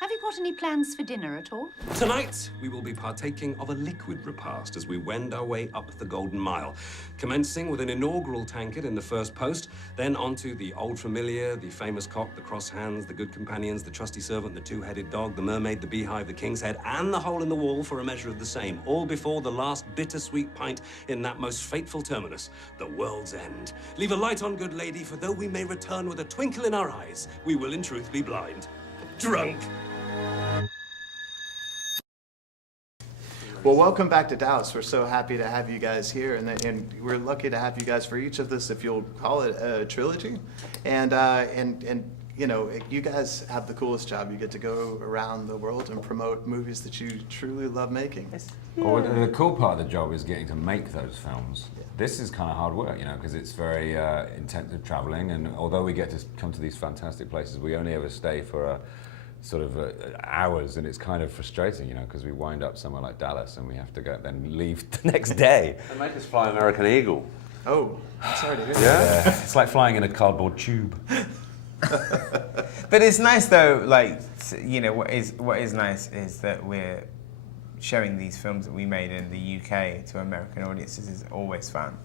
Have you got any plans for dinner at all? Tonight, we will be partaking of a liquid repast as we wend our way up the Golden Mile, commencing with an inaugural tankard in the first post, then onto the old familiar, the famous cock, the cross hands, the good companions, the trusty servant, the two-headed dog, the mermaid, the beehive, the king's head, and the hole in the wall for a measure of the same, all before the last bittersweet pint in that most fateful terminus, the world's end. Leave a light on, good lady, for though we may return with a twinkle in our eyes, we will in truth be blind. Drunk. Well, welcome back to Dallas. We're so happy to have you guys here, and we're lucky to have you guys for each of this, if you'll call it a trilogy. And you know, you guys have the coolest job. You get to go around the world and promote movies that you truly love making. Yeah. Well, the cool part of the job is getting to make those films. Yeah. This is kind of hard work, you know, because it's very intensive traveling, and although we get to come to these fantastic places, we only ever stay for sort of hours, and it's kind of frustrating, you know, because we wind up somewhere like Dallas and we have to go then leave the next day. They make us fly American Eagle. Oh, sorry to hear that. Yeah, it's like flying in a cardboard tube. But it's nice though, like, you know, what is nice is that we're showing these films that we made in the UK to American audiences is always fun.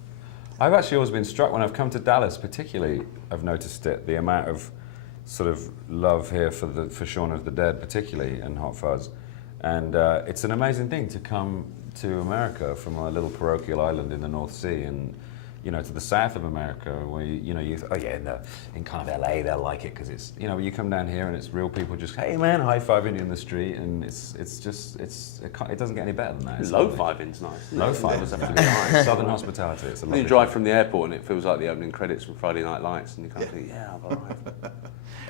I've actually always been struck when I've come to Dallas, particularly, I've noticed it, the amount of sort of love here for Shaun of the Dead, particularly, and Hot Fuzz. And it's an amazing thing to come to America from a little parochial island in the North Sea and, you know, to the south of America where, oh yeah, in kind of LA, they'll like it because it's, you know, you come down here and it's real people just, hey man, high-fiving you in the street, and it doesn't get any better than that. Low-fiving's nice. Low-fiving's nice. Southern hospitality, it's a lovely You drive from the airport and it feels like the opening credits from Friday Night Lights, and you kind of think, yeah, I've arrived.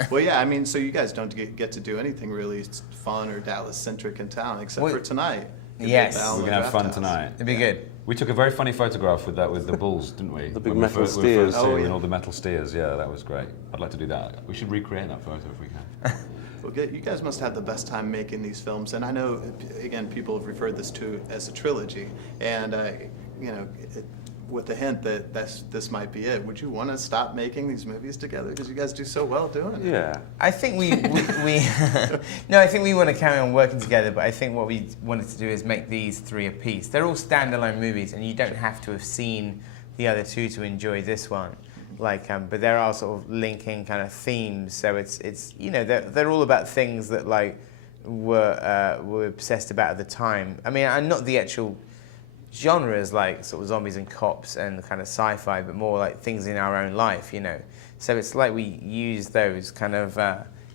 Well, yeah, I mean, so you guys don't get to do anything really fun or Dallas-centric in town, except for tonight. Yes. We're going to have fun tonight. It'd be good. We took a very funny photograph with the bulls, didn't we? The big When metal we steers. Oh, yeah. And all the metal steers, yeah, that was great. I'd like to do that. We should recreate that photo if we can. Well, you guys must have the best time making these films, and I know, again, people have referred this to as a trilogy, and you know, with the hint that this might be it. Would you want to stop making these movies together because you guys do so well doing it? Yeah. I think we no, I think we want to carry on working together, but I think what we wanted to do is make these three a piece. They're all standalone movies, and you don't have to have seen the other two to enjoy this one. Like, but there are sort of linking kind of themes. So it's you know, they're all about things that like were obsessed about at the time. I mean, and not the actual genres like sort of zombies and cops and kind of sci-fi, but more like things in our own life, you know. So it's like we use those kind of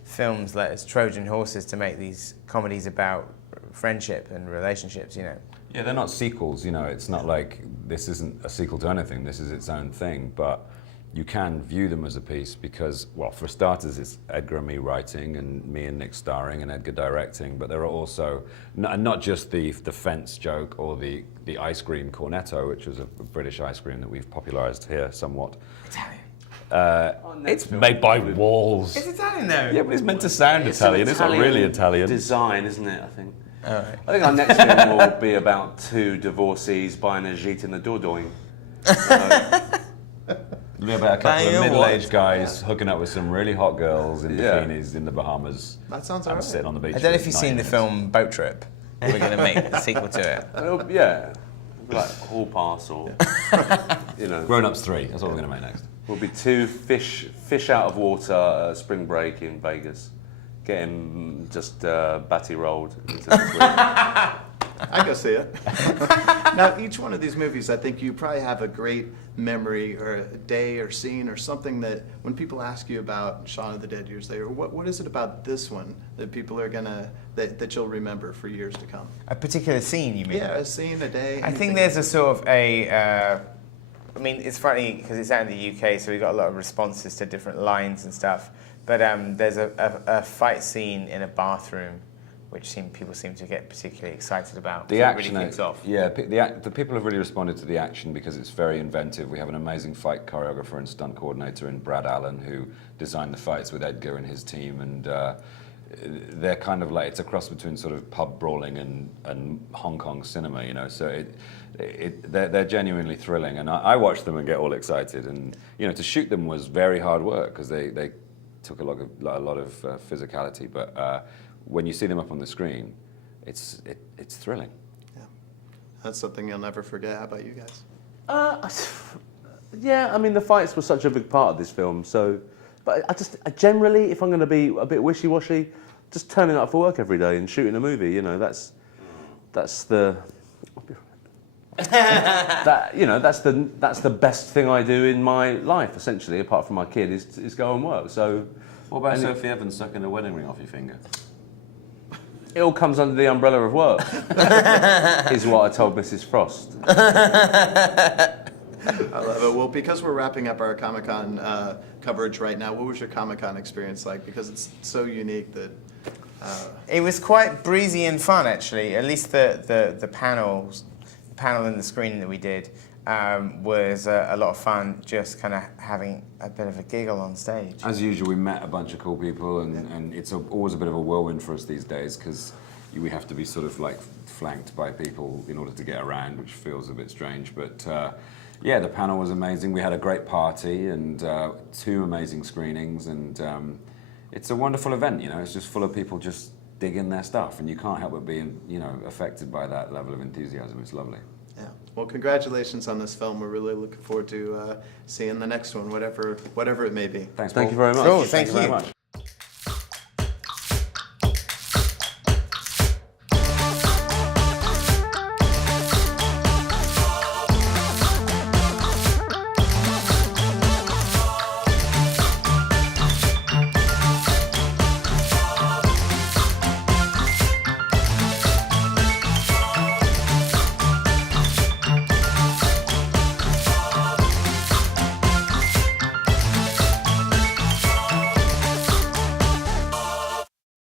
films like as Trojan horses to make these comedies about friendship and relationships, you know. Yeah, they're not sequels, you know. It's not like this isn't a sequel to anything. This is its own thing, but you can view them as a piece because, well, for starters, it's Edgar and me writing and me and Nick starring and Edgar directing, but there are also, not just the fence joke or the ice cream cornetto, which was a British ice cream that we've popularized here somewhat. Italian. It's made by Walls. It's Italian though. Yeah, but it's meant to sound Italian. It's not really Italian. Design, isn't it, I think? All right. I think our next film will be about two divorcees buying a gîte in the Dordogne. It'll be about a couple of middle-aged guys hooking up with some really hot girls in bikinis in the Bahamas. That sounds and alright. sitting on the beach. I don't know if for you've 90 seen the minutes. film Boat Trip. We're going to make a sequel to it. Yeah, like Hall Pass or, you know. Grown Ups 3, that's what we're going to make next. We'll be two fish out of water at a spring break in Vegas, getting just batty rolled into the swing. I go see it. Now, each one of these movies, I think you probably have a great memory or a day or scene or something that when people ask you about Shaun of the Dead years later, what is it about this one that people are gonna, that you'll remember for years to come? A particular scene, you mean? Yeah, a scene, a day. I think there's a sort of I mean, it's funny because it's out in the UK, so we've got a lot of responses to different lines and stuff. But there's a fight scene in a bathroom, which people seem to get particularly excited about. The so action, it really kicks off. Yeah, the people have really responded to the action because it's very inventive. We have an amazing fight choreographer and stunt coordinator in Brad Allen who designed the fights with Edgar and his team, and they're kind of like, it's a cross between sort of pub brawling and Hong Kong cinema, you know. So they're genuinely thrilling, and I watch them and get all excited. And you know, to shoot them was very hard work because they took a lot of physicality, but when you see them up on the screen, it's thrilling. Yeah, that's something you'll never forget. How about you guys? Yeah, I mean, the fights were such a big part of this film, so... But I generally, if I'm going to be a bit wishy-washy, just turning up for work every day and shooting a movie, you know, that's the... that's the best thing I do in my life, essentially, apart from my kid, is go and work, so... What about Sophie Evans sucking a wedding ring off your finger? It all comes under the umbrella of work, is what I told Mrs. Frost. I love it. Well, because we're wrapping up our Comic-Con coverage right now, what was your Comic-Con experience like? Because it's so unique that... It was quite breezy and fun, actually. At least the panel and the screening that we did was a lot of fun, just kind of having a bit of a giggle on stage. As usual, we met a bunch of cool people, and it's always a bit of a whirlwind for us these days, because we have to be sort of like flanked by people in order to get around, which feels a bit strange, but... yeah, the panel was amazing. We had a great party and 2 amazing screenings, and it's a wonderful event. You know, it's just full of people just digging their stuff, and you can't help but being, you know, affected by that level of enthusiasm. It's lovely. Yeah. Well, congratulations on this film. We're really looking forward to seeing the next one, whatever it may be. Thanks, Thank Paul. you very much. Cool, thank Thank you very you. much.